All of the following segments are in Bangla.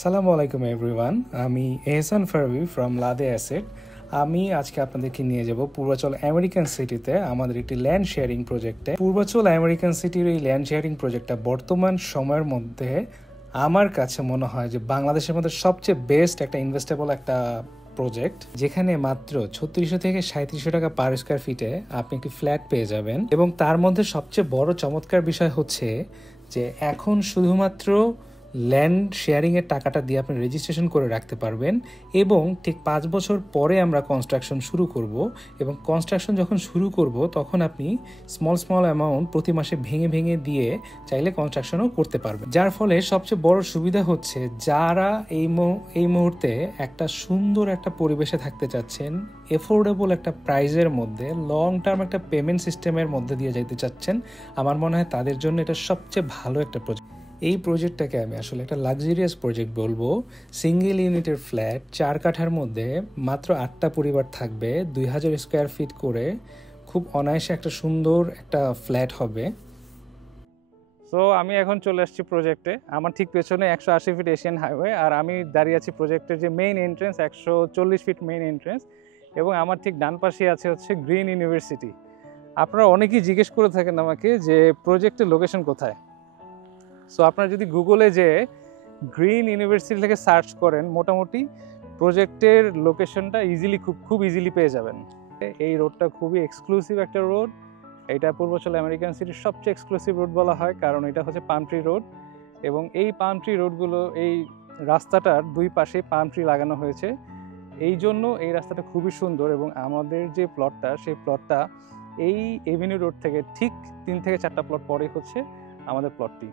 সালামু আলাইকুম এভরিওয়ান। আমি এহসান ফারভি ফ্রম লাদে অ্যাসেট। আমি আজকে আপনাদেরকে নিয়ে যাব পূর্বাচল আমেরিকান সিটিতে আমাদের একটি ল্যান্ড শেয়ারিং প্রজেক্টে। পূর্বাচল আমেরিকান সিটির এই ল্যান্ড শেয়ারিং প্রজেক্টটা বর্তমান সময়ের মধ্যে আমার কাছে মনে হয় যে বাংলাদেশের মধ্যে সবচেয়ে বেস্ট একটা ইনভেস্টেবল একটা প্রজেক্ট, যেখানে মাত্র 3600 থেকে 3700 টাকা পার স্কোয়ার ফিটে আপনি একটি ফ্ল্যাট পেয়ে যাবেন। এবং তার মধ্যে সবচেয়ে বড় চমৎকার বিষয় হচ্ছে যে এখন শুধুমাত্র ল্যান্ড শেয়ারিংয়ের টাকাটা দিয়ে আপনি রেজিস্ট্রেশন করে রাখতে পারবেন এবং ঠিক 5 বছর পরে আমরা কনস্ট্রাকশন শুরু করব। এবং কনস্ট্রাকশন যখন শুরু করব তখন আপনি স্মল অ্যামাউন্ট প্রতি মাসে ভেঙে ভেঙে দিয়ে চাইলে কনস্ট্রাকশনও করতে পারবেন। যার ফলে সবচেয়ে বড় সুবিধা হচ্ছে যারা এই মুহূর্তে একটা সুন্দর একটা পরিবেশে থাকতে চাচ্ছেন, এফোর্ডেবল একটা প্রাইজের মধ্যে লং টার্ম একটা পেমেন্ট সিস্টেমের মধ্যে দিয়ে যেতে চাচ্ছেন, আমার মনে হয় তাদের জন্য এটা সবচেয়ে ভালো একটা প্রজেক্ট। এই প্রজেক্টটাকে আমি আসলে একটা লাক্সারিয়াস প্রজেক্ট বলবো। সিঙ্গেল ইউনিটের ফ্ল্যাট 4 কাঠার মধ্যে মাত্র 8টা পরিবার থাকবে, 2000 স্কোয়ার ফিট করে খুব অনায়াসে একটা সুন্দর একটা ফ্ল্যাট হবে। সো আমি এখন চলে আসছি প্রজেক্টে। আমার ঠিক পেছনে 180 ফিট এশিয়ান হাইওয়ে, আর আমি দাঁড়িয়ে আছি প্রজেক্টের যে main entrance, 140 feet main entrance. এবং আমার ঠিক ডান পাশে আছে হচ্ছে গ্রিন ইউনিভার্সিটি। আপনারা অনেকেই জিজ্ঞেস করে থাকেন আমাকে যে প্রজেক্টের লোকেশন কোথায়। সো আপনারা যদি গুগলে যে গ্রিন ইউনিভার্সিটি থেকে সার্চ করেন, মোটামুটি প্রজেক্টের লোকেশনটা খুব ইজিলি পেয়ে যাবেন। এই রোডটা খুবই এক্সক্লুসিভ একটা রোড। এটা পূর্বাচল আমেরিকান সিটির সবচেয়ে এক্সক্লুসিভ রোড বলা হয়, কারণ এটা হচ্ছে পাম ট্রি রোড। এবং এই পাম ট্রি রোডগুলো, এই রাস্তাটার দুই পাশে পাম ট্রি লাগানো হয়েছে, এই জন্য এই রাস্তাটা খুবই সুন্দর। এবং আমাদের যে প্লটটা, সেই প্লটটা এই এভিনিউ রোড থেকে ঠিক 3 থেকে 4টা প্লট পরেই হচ্ছে আমাদের প্লটটি।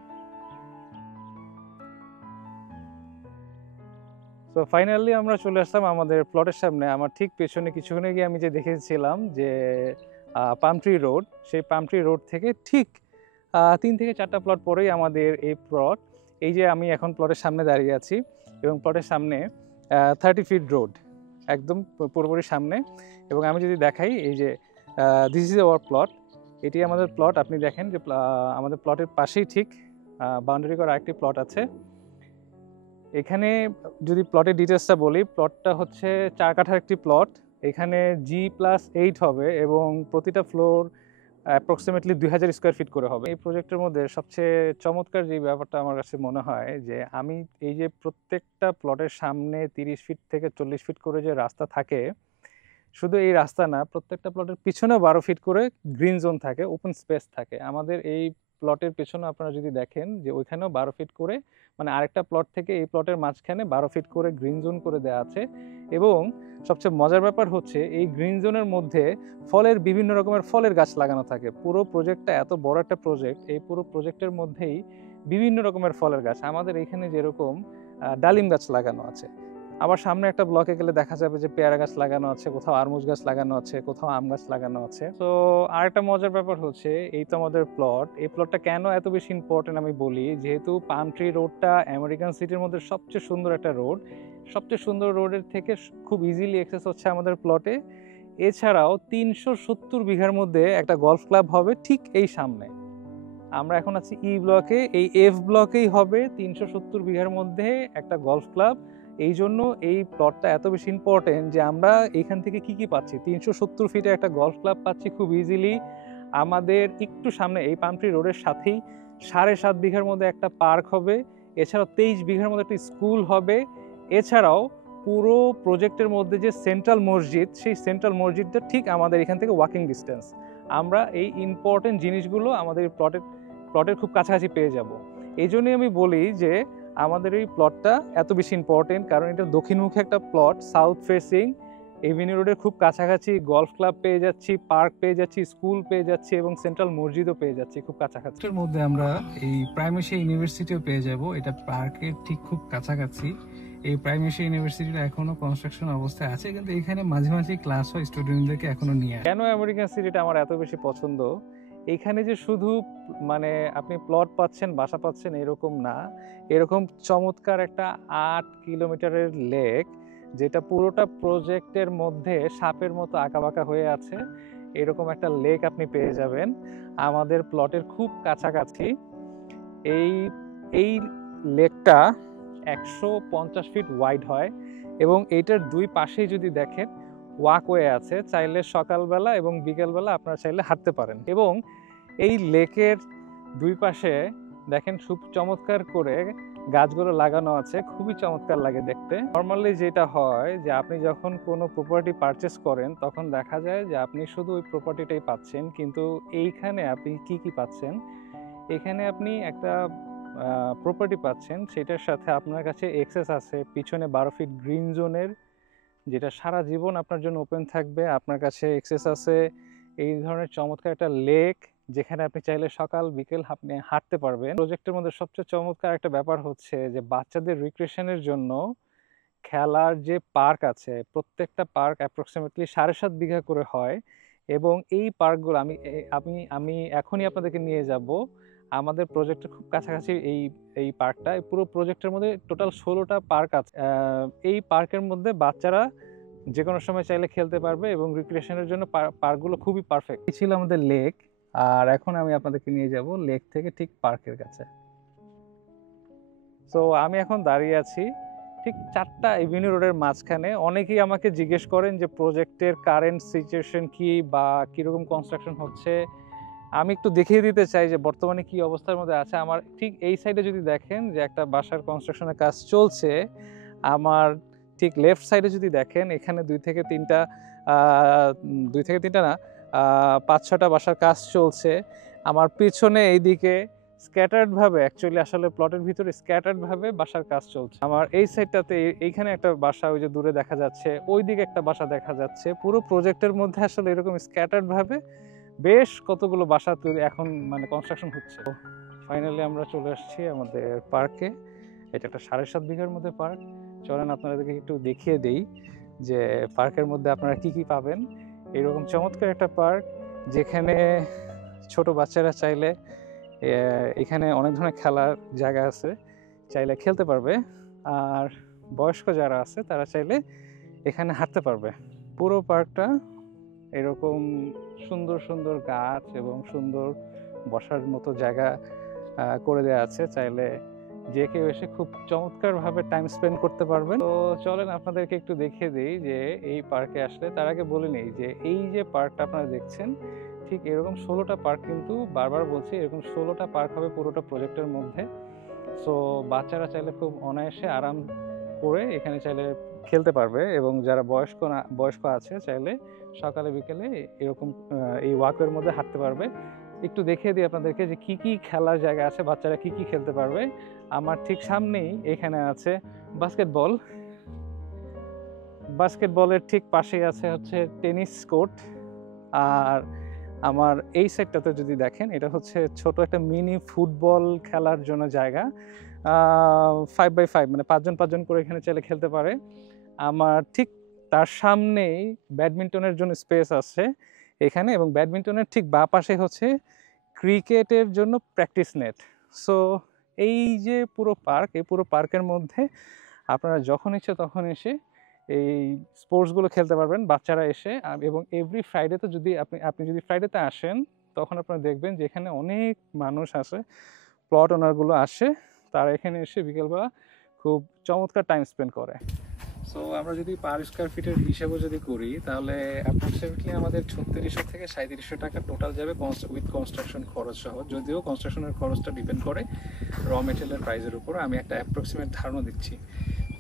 তো ফাইনালি আমরা চলে আসলাম আমাদের প্লটের সামনে। আমার ঠিক পেছনে কিছুক্ষণ আগে আমি যে দেখেছিলাম যে পাম ট্রি রোড, সেই পাম ট্রি রোড থেকে ঠিক 3 থেকে 4টা প্লট পরেই আমাদের এই প্লট। এই যে আমি এখন প্লটের সামনে দাঁড়িয়ে আছি, এবং প্লটের সামনে 30 ফিট রোড একদম পুরোপুরি সামনে। এবং আমি যদি দেখাই, এই যে দিস ইজ আওয়ার প্লট, এটি আমাদের প্লট। আপনি দেখেন যে আমাদের প্লটের পাশেই ঠিক বাউন্ডারি করা আরেকটি প্লট আছে। এখানে যদি প্লটের ডিটেলসটা বলি, প্লটটা হচ্ছে 4 কাঠার একটি প্লট। এখানে G+8 হবে এবং প্রতিটা ফ্লোর অ্যাপ্রক্সিমেটলি 2000 স্কোয়ার ফিট করে হবে। এই প্রজেক্টের মধ্যে সবচেয়ে চমৎকার যে ব্যাপারটা আমার কাছে মনে হয় যে আমি এই যে প্রত্যেকটা প্লটের সামনে 30 ফিট থেকে 40 ফিট করে যে রাস্তা থাকে, শুধু এই রাস্তা না, প্রত্যেকটা প্লটের পিছনেও 12 ফিট করে গ্রিন জোন থাকে, ওপেন স্পেস থাকে। আমাদের এই প্লটের পেছনে আপনারা যদি দেখেন যে ওইখানেও 12 ফিট করে, মানে আরেকটা প্লট থেকে এই প্লটের মাঝখানে 12 ফিট করে গ্রিন জোন করে দেওয়া আছে। এবং সবচেয়ে মজার ব্যাপার হচ্ছে এই গ্রিন জোনের মধ্যে বিভিন্ন রকমের ফলের গাছ লাগানো থাকে। পুরো প্রজেক্টটা এত বড় একটা প্রজেক্ট, এই পুরো প্রজেক্টের মধ্যেই বিভিন্ন রকমের ফলের গাছ। আমাদের এখানে যেরকম ডালিম গাছ লাগানো আছে, আবার সামনে একটা ব্লকে গেলে দেখা যাবে যে পেয়ারা গাছ লাগানো আছে, কোথাও আরমুজ গাছ লাগানো আছে, কোথাও আম গাছ লাগানো আছে। তো আরেকটা মজার ব্যাপার হচ্ছে, এই তো আমাদের প্লট। এই প্লটটা কেন এত বেশি ইম্পর্টেন্ট আমি বলি, যেহেতু পাম ট্রি রোডটা আমেরিকান সিটির মধ্যে সবচেয়ে সুন্দর একটা রোড। সবচেয়ে সুন্দর রোডের থেকে খুব ইজিলি অ্যাক্সেস হচ্ছে আমাদের প্লটে। এছাড়াও 370 বিঘার মধ্যে একটা গলফ ক্লাব হবে ঠিক এই সামনে। আমরা এখন আছি ই ব্লকে, এই এফ ব্লকেই হবে 370 বিঘার মধ্যে একটা গলফ ক্লাব। এই জন্য এই প্লটটা এত বেশি ইম্পর্টেন্ট যে আমরা এখান থেকে কি পাচ্ছি, 370 ফিটে একটা গলফ ক্লাব পাচ্ছি খুব ইজিলি। আমাদের একটু সামনে এই পাম ট্রি রোডের সাথেই 7.5 বিঘার মধ্যে একটা পার্ক হবে। এছাড়াও 23 বিঘার মধ্যে একটা স্কুল হবে। এছাড়াও পুরো প্রজেক্টের মধ্যে যে সেন্ট্রাল মসজিদ, সেই সেন্ট্রাল মসজিদটা ঠিক আমাদের এখান থেকে ওয়াকিং ডিস্টেন্স। আমরা এই ইম্পর্টেন্ট জিনিসগুলো আমাদের প্লটের খুব কাছাকাছি পেয়ে যাব। এই জন্যই আমি বলি যে আমাদের এই প্লটটা এত বেশি ইম্পর্টেন্ট, কারণ এটা দক্ষিণমুখী একটা প্লট, সাউথ ফেসিং, এভিনিউ রোডের খুব কাছাকাছি গলফ ক্লাব পেয়ে যাচ্ছি, পার্ক পেয়ে যাচ্ছি, স্কুল পেয়ে যাচ্ছি এবং সেন্ট্রাল মসজিদও পেয়ে যাচ্ছি খুব কাছাকাছি। এর মধ্যে আমরা এই প্রাইম এশিয়া ইউনিভার্সিটিও পেয়ে যাব, এটা পার্কের ঠিক খুব কাছাকাছি। এই প্রাইম এশিয়া ইউনিভার্সিটিটা এখনো কনস্ট্রাকশন অবস্থায় আছে, কিন্তু এখানে মাঝে মাঝে ক্লাস হয়, স্টুডেন্টদেরকে এখনো নিয়ে আসে। কেন আমেরিকান সিটিটা আমার এত বেশি পছন্দ, এইখানে যে শুধু মানে আপনি প্লট পাচ্ছেন, বাসা পাচ্ছেন এরকম না, এরকম চমৎকার একটা 8 কিলোমিটারের লেক, যেটা পুরোটা প্রজেক্টের মধ্যে সাপের মতো আঁকাবাঁকা হয়ে আছে, এরকম একটা লেক আপনি পেয়ে যাবেন আমাদের প্লটের খুব কাছাকাছি। এই এই লেকটা 150 ফিট ওয়াইড হয় এবং এইটার দুই পাশেই যদি দেখেন ওয়াকওয়ে আছে, চাইলে সকালবেলা এবং বিকেলবেলা আপনারা চাইলে হাঁটতে পারেন। এবং এই লেকের দুই পাশে দেখেন খুব চমৎকার করে গাছগুলো লাগানো আছে, খুবই চমৎকার লাগে দেখতে। নর্মালি যেটা হয় যে আপনি যখন কোনো প্রপার্টি পারচেস করেন তখন দেখা যায় যে আপনি শুধু ওই প্রপার্টিটাই পাচ্ছেন, কিন্তু এইখানে আপনি কি কি পাচ্ছেন, এখানে আপনি একটা প্রপার্টি পাচ্ছেন, সেটার সাথে আপনার কাছে এক্সেস আছে পিছনে 12 ফিট গ্রিন জোনের, যেটা সারা জীবন আপনার জন্য ওপেন থাকবে। আপনার কাছে এক্সেস আছে এই ধরনের চমৎকার একটা লেক, যেখানে আপনি চাইলে সকাল বিকেল আপনি হাঁটতে পারবেন। প্রজেক্টের মধ্যে সবচেয়ে চমৎকার একটা ব্যাপার হচ্ছে যে বাচ্চাদের রিক্রিয়েশনের জন্য খেলার যে পার্ক আছে, প্রত্যেকটা পার্ক অ্যাপ্রক্সিমেটলি 7.5 বিঘা করে হয়। এবং এই পার্কগুলো আমি এখনই আপনাদেরকে নিয়ে যাব আমাদের প্রজেক্টের খুব কাছাকাছি। এই পার্কটা, এই পুরো প্রজেক্টের মধ্যে টোটাল 16টা পার্ক আছে। এই পার্কের মধ্যে বাচ্চারা যে কোনো সময় চাইলে খেলতে পারবে এবং রিক্রিয়েশনের জন্য পার্কগুলো খুবই পারফেক্ট। এই ছিল আমাদের লেক, আর এখন আমি আপনাদেরকে নিয়ে যাব লেক থেকে ঠিক পার্কের কাছে। সো আমি এখন দাঁড়িয়ে আছি ঠিক 4টা এভিনিউ রোডের মাঝখানে। অনেকেই আমাকে জিজ্ঞেস করেন যে প্রজেক্টের কারেন্ট সিচুয়েশন কি বা কীরকম কনস্ট্রাকশন হচ্ছে। আমি একটু দেখিয়ে দিতে চাই যে বর্তমানে কি অবস্থার মধ্যে আছে। আমার ঠিক এই সাইডে যদি দেখেন যে একটা বাসার কনস্ট্রাকশনের কাজ চলছে, আমার ঠিক লেফট সাইডে যদি দেখেন এখানে 2 থেকে 3টা না 5-6টা বাসার কাজ চলছে। আমার পিছনে এইদিকে স্ক্যাটার্ড ভাবে, অ্যাকচুয়ালি আসলে প্লটের ভিতরে স্ক্যাটার্ড ভাবে বাসার কাজ চলছে। আমার এই সাইডটাতে এইখানে একটা বাসা ওই যে দূরে দেখা যাচ্ছে, ওইদিকে একটা বাসা দেখা যাচ্ছে। পুরো প্রজেক্টের মধ্যে আসলে এরকম স্ক্যাটার্ড ভাবে বেশ কতগুলো বাসা তৈরি এখন মানে কনস্ট্রাকশন হচ্ছে। ফাইনালি আমরা চলে আসছি আমাদের পার্কে। এটা একটা 7.5 বিঘার মধ্যে পার্ক। চলেন আপনাদেরকে একটু দেখিয়ে দেই যে পার্কের মধ্যে আপনারা কি কি পাবেন। এরকম চমৎকার একটা পার্ক, যেখানে ছোট বাচ্চারা চাইলে এখানে অনেক ধরনের খেলার জায়গা আছে, চাইলে খেলতে পারবে। আর বয়স্ক যারা আছে তারা চাইলে এখানে হাঁটতে পারবে। পুরো পার্কটা এরকম সুন্দর সুন্দর গাছ এবং সুন্দর বসার মতো জায়গা করে দেওয়া আছে, চাইলে যে কেউ এসে খুব চমৎকারভাবে টাইম স্পেন্ড করতে পারবেন। তো চলেন আপনাদেরকে একটু দেখিয়ে দিই যে এই পার্কে আসলে, তার আগে বলে নেই যে এই যে পার্কটা আপনারা দেখছেন ঠিক এরকম 16টা পার্ক, কিন্তু বারবার বলছি এরকম 16টা পার্ক হবে পুরোটা প্রজেক্টের মধ্যে। সো বাচ্চারা চাইলে খুব অনায়াসে আরাম করে এখানে চাইলে খেলতে পারবে, এবং যারা বয়স্ক আছে চাইলে সকালে বিকেলে এরকম এই ওয়াকের মধ্যে হাঁটতে পারবে। একটু দেখিয়ে দিই আপনাদেরকে যে কি কি খেলার জায়গা আছে, বাচ্চারা কি কি খেলতে পারবে। আমার ঠিক সামনেই এখানে আছে বাস্কেটবলের ঠিক পাশেই আছে হচ্ছে টেনিস কোর্ট। আর আমার এই সাইডটাতে যদি দেখেন এটা হচ্ছে ছোট একটা মিনি ফুটবল খেলার জন্য জায়গা। 5x5 মানে 5 জন করে এখানে চাইলে খেলতে পারে। আমার ঠিক তার সামনেই ব্যাডমিন্টনের জন্য স্পেস আছে এখানে, এবং ব্যাডমিন্টনের ঠিক বাঁ পাশে হচ্ছে ক্রিকেটের জন্য প্র্যাকটিস নেট। সো এই যে পুরো পার্ক, এই পুরো পার্কের মধ্যে আপনারা যখন ইচ্ছে তখন এসে এই স্পোর্টসগুলো খেলতে পারবেন বাচ্চারা এসে। এবং এভরি ফ্রাইডেতে যদি আপনি যদি ফ্রাইডেতে আসেন তখন আপনারা দেখবেন যে এখানে অনেক মানুষ আসে, প্লট ওনারগুলো আসে, তারা এখানে এসে বিকেলবেলা খুব চমৎকার টাইম স্পেন্ড করে। সো আমরা যদি পার স্কোয়ার ফিটের হিসাবও যদি করি তাহলে অ্যাপ্রক্সিমেটলি আমাদের 3600 থেকে 3700 টাকা টোটাল যাবে উইথ কনস্ট্রাকশন খরচ সহ। যদিও কনস্ট্রাকশনের খরচটা ডিপেন্ড করে র মেটেরিয়ালের প্রাইসের উপর, আমি একটা অ্যাপ্রক্সিমেট ধারণা দিচ্ছি।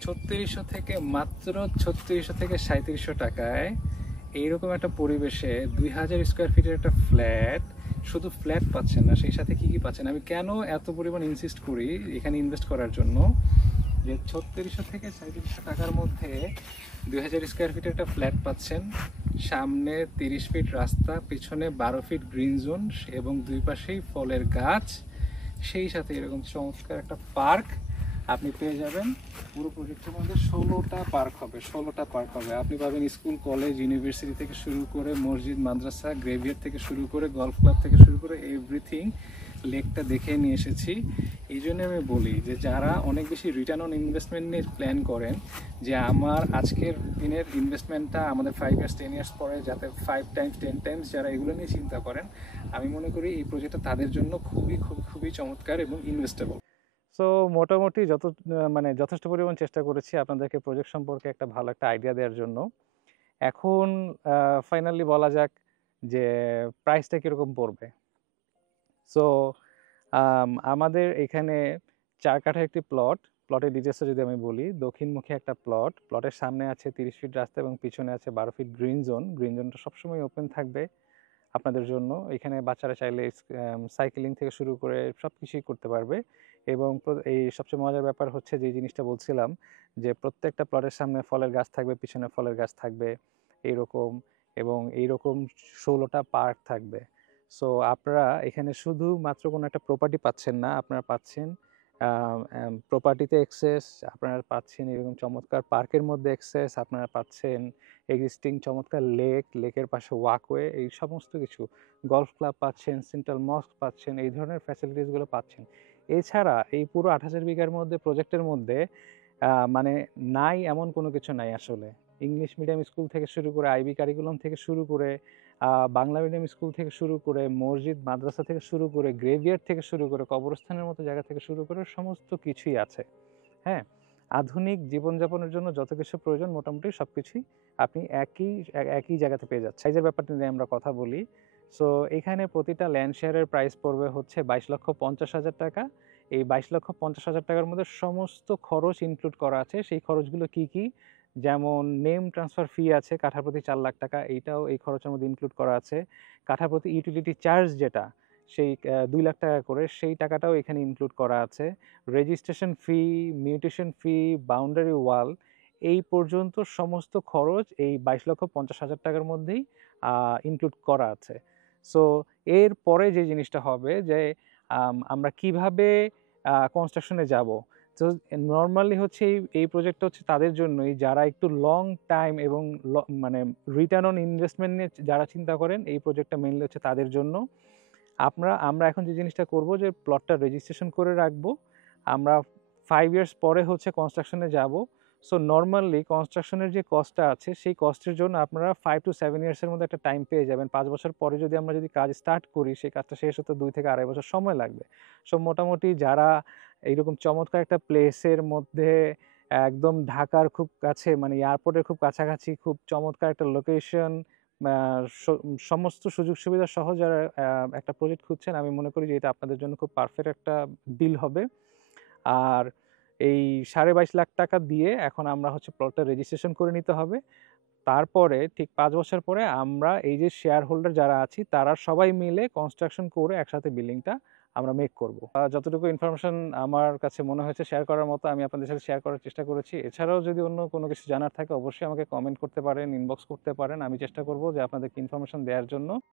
3600 থেকে মাত্র 3600 থেকে 3700 টাকায় এইরকম একটা পরিবেশে 2000 স্কোয়ার ফিটের একটা ফ্ল্যাট, শুধু ফ্ল্যাট পাচ্ছেন না, সেই সাথে কি কি পাচ্ছেন। আমি কেন এত পরিমাণ ইনসিস্ট করি এখানে ইনভেস্ট করার জন্য, যে 3600 থেকে 3700 টাকার মধ্যে 2000 স্কোয়ার ফিটের একটা ফ্ল্যাট পাচ্ছেন, সামনে 30 ফিট রাস্তা, পিছনে 12 ফিট গ্রিন জোন এবং দুই পাশেই ফলের গাছ, সেই সাথে এরকম চমৎকার একটা পার্ক আপনি পেয়ে যাবেন। পুরো প্রজেক্টের মধ্যে 16টা পার্ক হবে। আপনি পাবেন স্কুল, কলেজ, ইউনিভার্সিটি থেকে শুরু করে মসজিদ, মাদ্রাসা, গ্রেভিয়ার থেকে শুরু করে গলফ ক্লাব থেকে শুরু করে এভরিথিং। লেকটা দেখে নিয়ে এসেছি। এই জন্য আমি বলি যে যারা অনেক বেশি রিটার্ন অন ইনভেস্টমেন্ট নিয়ে প্ল্যান করেন, যে আমার আজকের দিনের ইনভেস্টমেন্টটা আমাদের 5 ইয়ার্স 10 ইয়ার্স পরে যাতে 5 টাইমস 10 টাইমস, যারা এগুলো নিয়ে চিন্তা করেন, আমি মনে করি এই প্রজেক্টটা তাদের জন্য খুবই চমৎকার এবং ইনভেস্টেবল। সো মোটামুটি মানে যথেষ্ট পরিমাণ চেষ্টা করেছি আপনাদেরকে প্রজেক্ট সম্পর্কে একটা ভালো একটা আইডিয়া দেওয়ার জন্য। এখন ফাইনালি বলা যাক যে প্রাইসটা কিরকম পড়বে। সো আমাদের এখানে ৪ কাঠার একটি প্লটের ডিটেইলসটা যদি আমি বলি, দক্ষিণমুখী একটা প্লটের সামনে আছে ৩০ ফিট রাস্তা এবং পিছনে আছে ১২ ফিট গ্রিন জোন। গ্রিন জোনটা সবসময় ওপেন থাকবে আপনাদের জন্য। এখানে বাচ্চারা চাইলে সাইকেলিং থেকে শুরু করে সবকিছুই করতে পারবে এবং এই সবচেয়ে মজার ব্যাপার হচ্ছে যে জিনিসটা বলছিলাম যে প্রত্যেকটা প্লটের সামনে ফলের গাছ থাকবে, পিছনে ফলের গাছ থাকবে এইরকম, এবং এইরকম ১৬টা পার্ক থাকবে। সো আপনারা এখানে শুধুমাত্র কোনো একটা প্রপার্টি পাচ্ছেন না, আপনারা পাচ্ছেন প্রপার্টিতে অ্যাক্সেস, আপনারা পাচ্ছেন এরকম চমৎকার পার্কের মধ্যে অ্যাক্সেস, আপনারা পাচ্ছেন এক্সিস্টিং চমৎকার লেকের পাশে ওয়াকওয়ে, এই সমস্ত কিছু, গলফ ক্লাব পাচ্ছেন, সেন্ট্রাল মস্ক পাচ্ছেন, এই ধরনের ফ্যাসিলিটিসগুলো পাচ্ছেন। এছাড়া এই পুরো ২৮,০০০ বিঘার মধ্যে প্রজেক্টের মধ্যে মানে নাই এমন কোনো কিছু নাই আসলে। ইংলিশ মিডিয়াম স্কুল থেকে শুরু করে আইবি কারিকুলাম থেকে শুরু করে বাংলা মিডিয়াম স্কুল থেকে শুরু করে মসজিদ মাদ্রাসা থেকে শুরু করে গ্রেভিয়ার্ড থেকে শুরু করে কবরস্থানের মতো জায়গা থেকে শুরু করে সমস্ত কিছুই আছে। হ্যাঁ, আধুনিক জীবনযাপনের জন্য যত কিছু প্রয়োজন মোটামুটি সবকিছুই আপনি একই জায়গাতে পেয়ে যাচ্ছেন। সাইজের ব্যাপারটা নিয়ে আমরা কথা বলি। সো এখানে প্রতিটা ল্যান্ড শেয়ারের প্রাইস পড়বে হচ্ছে ২২,৫০,০০০ টাকা। এই ২২,৫০,০০০ টাকার মধ্যে সমস্ত খরচ ইনক্লুড করা আছে। সেই খরচগুলো কি কি? যেমন নেম ট্রান্সফার ফি আছে কাঠা প্রতি ৪ লাখ টাকা, এইটাও এই খরচের মধ্যে ইনক্লুড করা আছে। কাঠা প্রতি ইউটিলিটি চার্জ যেটা, সেই ২ লাখ টাকা করে, সেই টাকাটাও এখানে ইনক্লুড করা আছে। রেজিস্ট্রেশন ফি, মিউটেশন ফি, বাউন্ডারি ওয়াল, এই পর্যন্ত সমস্ত খরচ এই ২২,৫০,০০০ টাকার মধ্যেই ইনক্লুড করা আছে। সো এর পরে যে জিনিসটা হবে যে আমরা কিভাবে কনস্ট্রাকশনে যাব। তো নরমালি হচ্ছে এই প্রজেক্টটা হচ্ছে তাদের জন্যই যারা একটু লং টাইম এবং মানে রিটার্ন অন ইনভেস্টমেন্ট নিয়ে যারা চিন্তা করেন, এই প্রজেক্টটা মেইনলি হচ্ছে তাদের জন্য। আমরা এখন যে জিনিসটা করব যে প্লটটা রেজিস্ট্রেশন করে রাখবো। আমরা 5 ইয়ার্স পরে হচ্ছে কনস্ট্রাকশনে যাব। সো নরমালি কনস্ট্রাকশনের যে কস্টটা আছে সেই কস্টের জন্য আপনারা 5 to 7 ইয়ার্সের মধ্যে একটা টাইম পেয়ে যাবেন। ৫ বছর পরে আমরা যদি কাজ স্টার্ট করি, সেই কাজটা শেষ হতে ২ থেকে ২.৫ বছর সময় লাগবে। সো মোটামুটি যারা এইরকম চমৎকার একটা প্লেসের মধ্যে একদম ঢাকার খুব কাছে, মানে এয়ারপোর্টের খুব কাছাকাছি, খুব চমৎকার একটা লোকেশন, আ স সমস্ত সুযোগ সুবিধা সহ যারা একটা প্রজেক্ট খুঁজছেন, আমি মনে করি যে এটা আপনাদের জন্য খুব পারফেক্ট একটা ডিল হবে। আর এই ২.৫ লাখ টাকা দিয়ে এখন আমরা হচ্ছে প্লটটা রেজিস্ট্রেশন করে নিতে হবে। তারপরে ঠিক ৫ বছর পরে আমরা এই যে শেয়ার হোল্ডার যারা আছি তারা সবাই মিলে কনস্ট্রাকশন করে একসাথে বিল্ডিংটা আমরা মেক করব। যতটুকু ইনফরমেশন আমার কাছে মনে হয়েছে শেয়ার করার মতো, আমি আপনাদের সাথে শেয়ার করার চেষ্টা করেছি। এছাড়াও যদি অন্য কোনো কিছু জানার থাকে অবশ্যই আমাকে কমেন্ট করতে পারেন, ইনবক্স করতে পারেন। আমি চেষ্টা করব যে আপনাদেরকে ইনফরমেশন দেওয়ার জন্য।